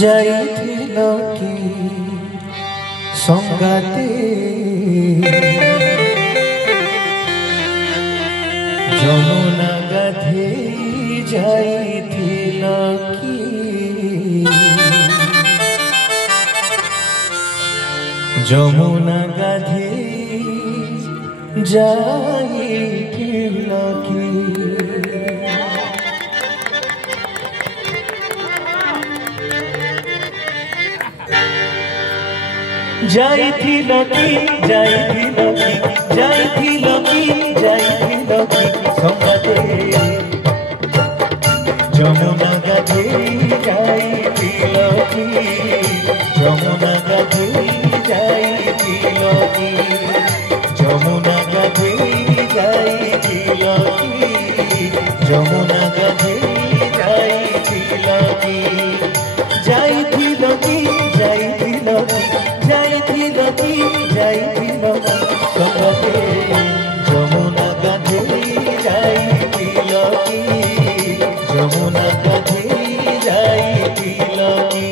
जाइथिल की संगाते जमुना गाधे जाइथिल की जमुना गाधे जाइथिल की जाइथिल की संगाते जमुना गाधे जाइथिल की जमुना गाधे जाइथिल की जमुना गाधे जाइथिल की जमुना गाधे जाइथिल की जाइथिल की जाइथिल की जाइथिल की जाइथिल संगाते जमुना गाधे जाइथिल की जमुना गाधे जाइथिल की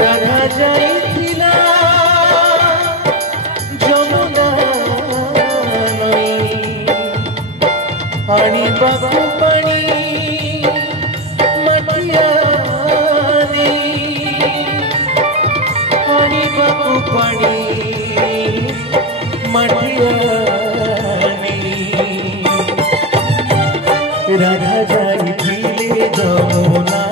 राधा जाइथिला जमुना नई आनिबाकु पानी माटिया आनिबाकु पानी माटिया राधा जाइथिले जमुना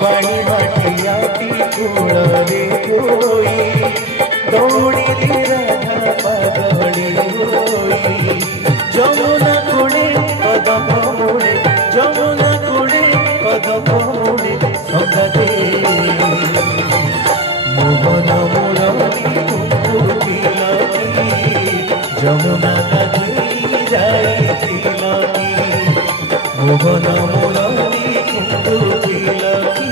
पानी माटियाटी कूड़े होई दौड़ी राधा पागड़ी होई जमुना कूड़े कदम मुड़े जमुना कूड़े कदम मुड़े संगाते मोहन मुरली कुंकुतिल की जमुना गाधे जाइथिल की मोहन मुरली कुंकुतिल की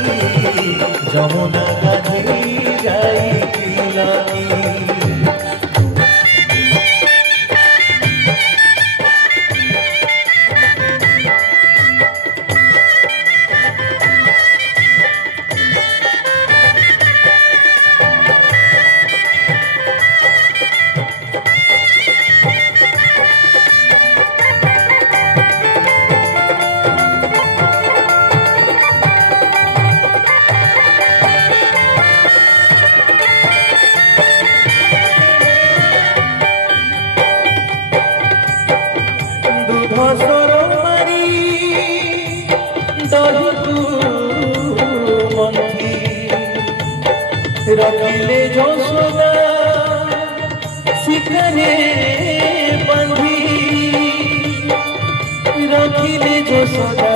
जमुना गाधे जाइथिल की भसर मारी दही मंथी रखिले यशोदा शिखरे बंधी रखिले यशोदा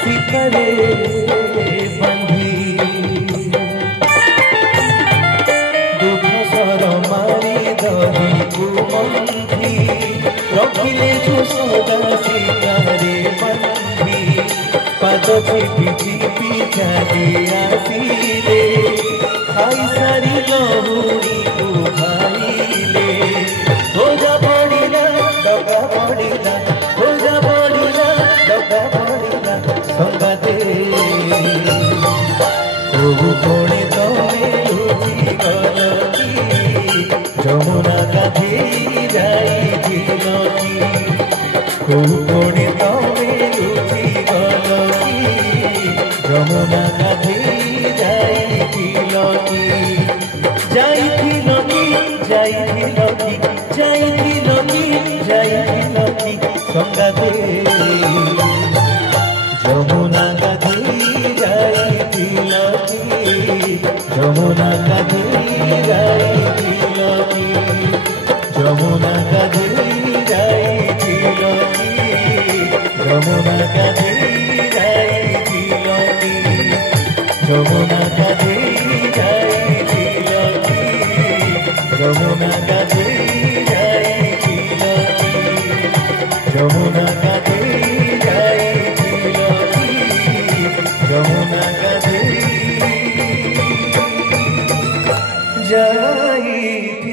शिखरे बंधी भसर मारी दही मंथी रखिले यशोदा शिखरे बंधी पाद चिपी चिपी चली आसिले खाई सारी लहुड़ी भाईले भोजा पड़िला डगा पड़िला भोजा पड़िला डगा पड़िला संगाते प्रभु कोणे तमे लुचि गल की जमुना गाधे जाइथिल की प्रभु कोणे तमे लुचि गल की जमुना गाधे যমুনা গাধেই যাইছিল কি যমুনা গাধেই যাইছিল কি যমুনা গাধেই যাইছিল কি যমুনা